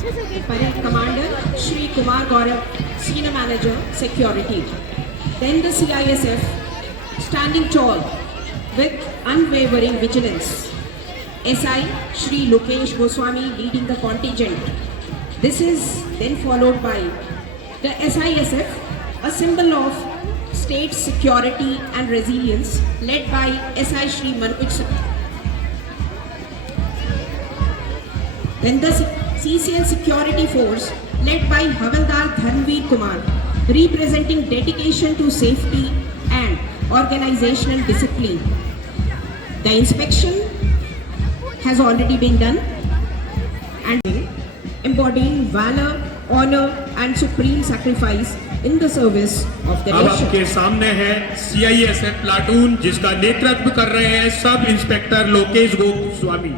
Parade Commander Shri Kumar Gaurav, Senior Manager, Security. Then the CISF, standing tall with unwavering vigilance. SI Shri Lokesh Goswami leading the contingent. This is then followed by the SISF, a symbol of state security and resilience, led by SI Shri Manoj. Then the CCL Security Force, led by Havaldar Dhanveer Kumar, representing dedication to safety and organizational discipline. The inspection has already been done and embodying valor, honor and supreme sacrifice in the service of the अब nation. आपके सामने है CISF platoon, जिसका नेतृत्व कर रहे हैं sub inspector Lokesh Goswami.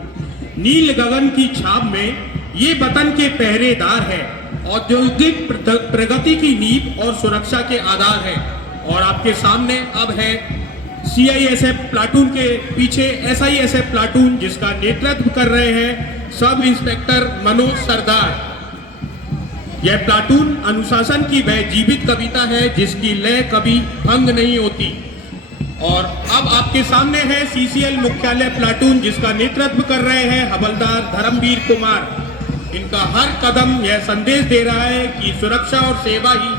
नील गगन की छाप में ये वतन के पहरेदार है, औद्योगिक प्रगति की नींव और सुरक्षा के आधार है। और आपके सामने अब है CISF प्लाटून के पीछे SISF प्लाटून, जिसका नेतृत्व कर रहे हैं सब इंस्पेक्टर मनोज सरदार। यह प्लाटून अनुशासन की वह जीवित कविता है जिसकी लय कभी भंग नहीं होती। और अब आपके सामने है CCL मुख्यालय प्लाटून, जिसका नेतृत्व कर रहे हैं हवलदार धर्मवीर कुमार। इनका हर कदम यह संदेश दे रहा है कि सुरक्षा और सेवा ही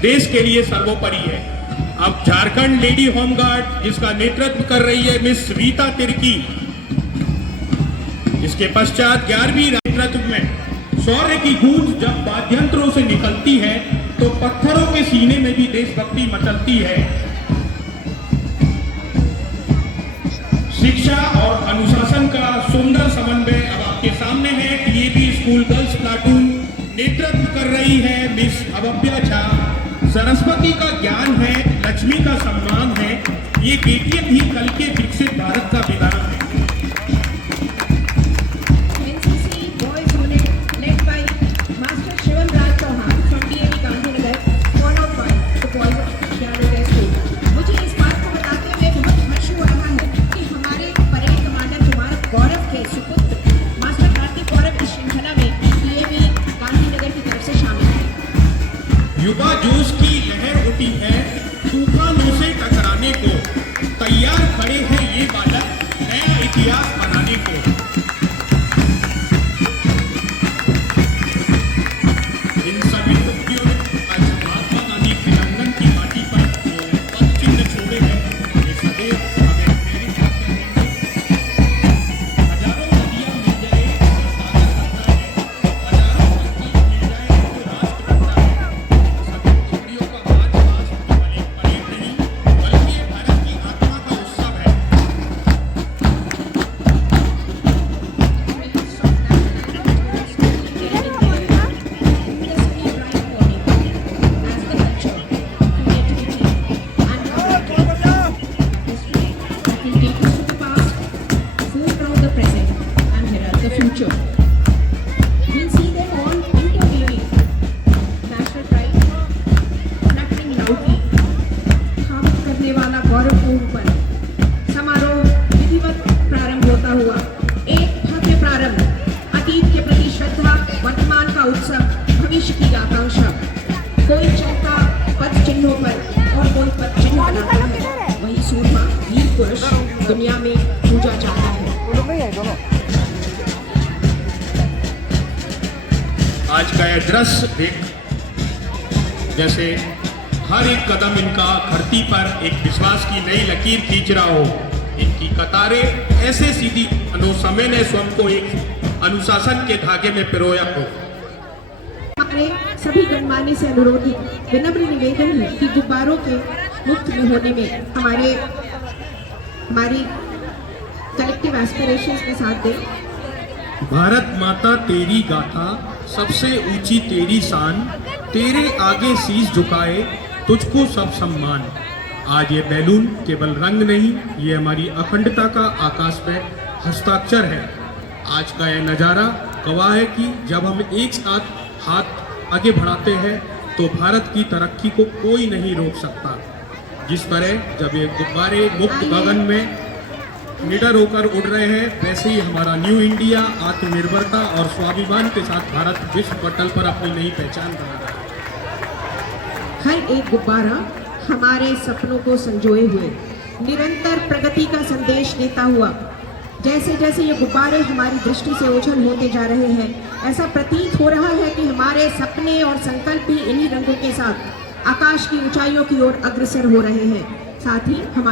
देश के लिए सर्वोपरि है। अब झारखंड लेडी होमगार्ड, जिसका नेतृत्व कर रही है मिस रीता तिर्की। इसके पश्चात 11वीं नेतृत्व में शौर्य की गूंज जब वाद्यंत्रों से निकलती है तो पत्थरों के सीने में भी देशभक्ति मचलती है। शिक्षा और अनुशासन का सुंदर समन्वय अब आपके सामने है। DAV स्कूल गर्ल्स प्लाटून नेतृत्व कर रही है मिस अभव्या झा। सरस्वती का ज्ञान है, लक्ष्मी का सम्मान है, ये बेटियां भी कल के विकसित भारत का विधान है। युवा जोश की लहर उठी है, तूफानों से टकराने को तैयार खड़े हैं ये बालक नया इतिहास बनाने को। इन सभी व्यक्तियों ने आज महात्मा गांधी क्रियान्वयन की माटी पर पद चिन्ह छोड़े हैं, ये सदैव हमें प्रेरित करते रहेंगे। हजारों नदियां मिल जाए तो सागर बनता है, हजारों मिल जाए तो राष्ट्र भविष्य की आकांक्षा, कोई चलता पथ चिन्हों पर और कोई पथ चिन्ह बनाता है, वही सूरमा वीर पुरुष दुनिया में पूजा जाता है। आज का यह दृश्य देख जैसे हर एक कदम इनका धरती पर एक विश्वास की नई लकीर खींच रहा हो। इनकी कतारें ऐसे सीधी मानो समय ने स्वयं को एक अनुशासन के धागे में पिरोया हो। हमारे सभी गणमान्य से अनुरोध है, विनम्र निवेदन है कि गुब्बारों के मुफ्त में होने में हमारी कलेक्टिव एस्पिरेशंस में साथ दें। भारत माता तेरी गाथा, सबसे ऊंची तेरी शान, तेरे आगे शीश झुकाए तुझको सब सम्मान। आज ये बैलून केवल रंग नहीं, ये हमारी अखंडता का आकाश पे हस्ताक्षर है। आज का यह नज़ारा गवाह है कि जब हम एक साथ हाथ आगे बढ़ाते हैं तो भारत की तरक्की को कोई नहीं रोक सकता। जिस तरह जब ये गुब्बारे मुक्त गगन में निडर होकर उड़ रहे हैं, वैसे ही हमारा न्यू इंडिया आत्मनिर्भरता और स्वाभिमान के साथ भारत विश्व पटल पर अपनी नई पहचान बना रहा है। हर एक गुब्बारा हमारे सपनों को संजोए हुए निरंतर प्रगति का संदेश देता हुआ, जैसे जैसे ये गुब्बारे हमारी दृष्टि से ओझल होते जा रहे हैं, ऐसा प्रतीत हो रहा है कि हमारे सपने और संकल्प भी इन्हीं रंगों के साथ आकाश की ऊंचाइयों की ओर अग्रसर हो रहे हैं। साथ ही हमारे